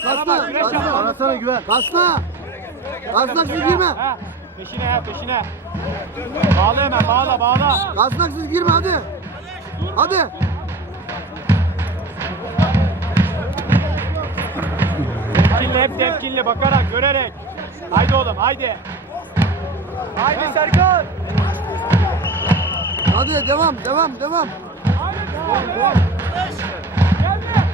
kasma. Kasma. Arasana güven. Kasma. Kasma siz ya. girme. He. Peşine ya peşine. Bağla hemen bağla bağla. Kasma siz girme hadi. Hadi. Temkinli hep temkinli bakarak görerek. Hadi, gire, gire. Haydi oğlum haydi. Haydi Serkan. Hadi devam devam devam. Hadi devam devam. Geldi.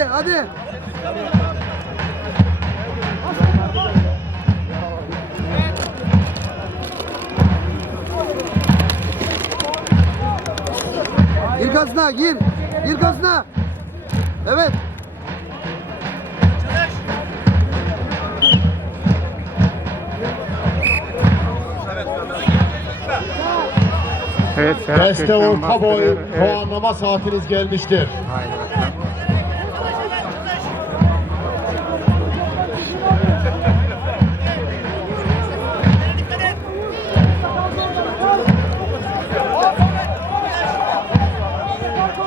hadi hadi. Gir gazına gir. Gir gazına. Evet. Evet, Beste şey orta bahsedir. boy evet. puanlama saatiniz gelmiştir. Aynen.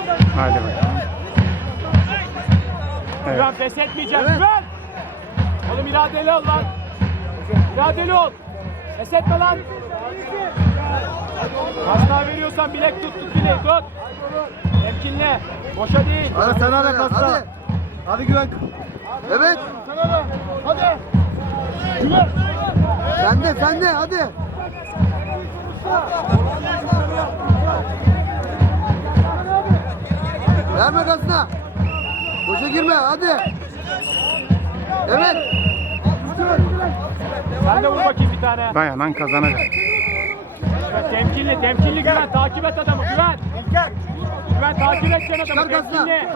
Hadi bakalım. Evet. Güven pes etmeyeceğim. Evet. Güven. Oğlum iradeli ol lan. İradeli ol. Pes etme lan. Hasta veriyorsan bilek tut tut bileği tut. Temkinle. Boşa değil. Hadi tamam. sen hadi hasta. Hadi. hadi güven. Hadi. Evet. Sen hadi. Hadi. Güven. Hadi. Sen de sen de hadi. arkasına. Boşa girme hadi. Evet. Sen de vur bakayım bir tane. Dayan lan kazana gel. Evet, temkinli, temkinli güven. güven. Takip et adamı güven. Evet, güven şart. takip et sen adamı şart. temkinli.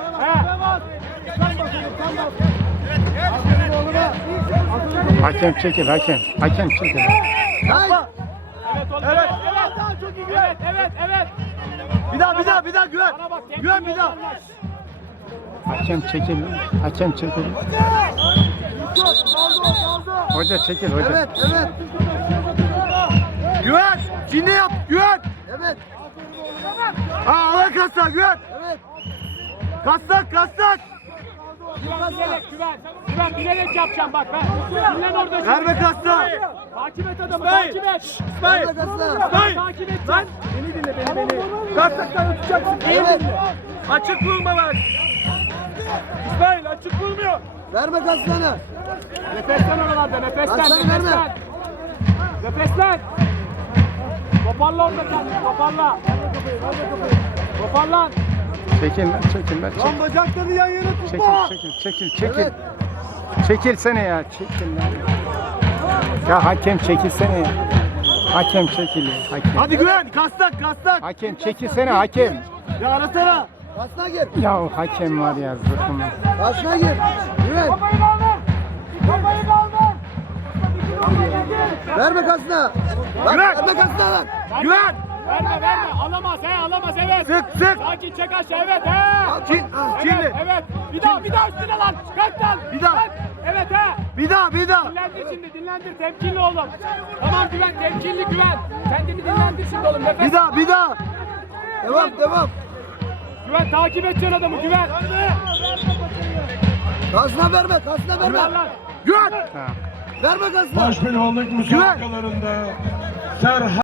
Hakem çekil hakem. Hakem çekil. Ağlamış. Ağlamış. Evet, zaman, evet evet. Evet evet evet. evet. evet evet. Bir daha bir daha bir daha güven. Bak, güven bir daha. daha Hakem çekil. Hakem <I2> çekil. Hoca çekil hoca. Evet evet. Totally. Güven. Right. Şimdi yap. Güven. Evet. Aa, ala kasa güven. Evet. Kaslak kaslak. Güven bilerek güven. Güven bilerek yapacağım bak. ben. Güven orada. Kَ ver be kasla. Takip et adamı. Bey. Takip et. Takip et. Lan. Beni dinle beni beni. Kaslaktan tutacaksın. Evet. Açık bulma var. İsmail açık bulmuyor. Verme gazlarını. Nefeslen oralarda nefeslen. Gazlarını nefeslen. verme. Nefeslen. koparla. orada kendini toparla. Toparla. Çekil lan çekil lan. Çekil. Lan, Çek. lan bacakları yan yana tutma. Çekil çekil çekil çekil. Evet. Çekilsene ya çekil lan. Ya hakem çekilsene. Hakim, çekil ya. Hakem çekil. Hakem. Hadi ya. güven kastak kastak. Hakem çekilsene hakem. Ya ara Basına gir. Ya o hakem var ya zıkkım. Basına gir. Güven. Kapayı kaldır. Kafayı kaldır. Verme kasına. Bak, verme. verme kasına lan. Suburban. Güven. Verme verme. Ver, alamaz he alamaz evet. Sık sık. Sakin çek aşağı evet he. Çin, Çin. Evet, evet. Bir daha bir daha üstüne lan. Kalk lan. Bir daha. Evet. evet he. Bir daha bir daha. Dinlendir şimdi dinlendir. Temkinli oğlum. Tamam güven temkinli güven. Kendini dinlendir şimdi oğlum. Bir daha bir daha. Devam devam. Güven takip edeceksin adamı güven. Gazına verme gazına verme. Güven. Verme gazına. Başbinalık müsabakalarında Serhat.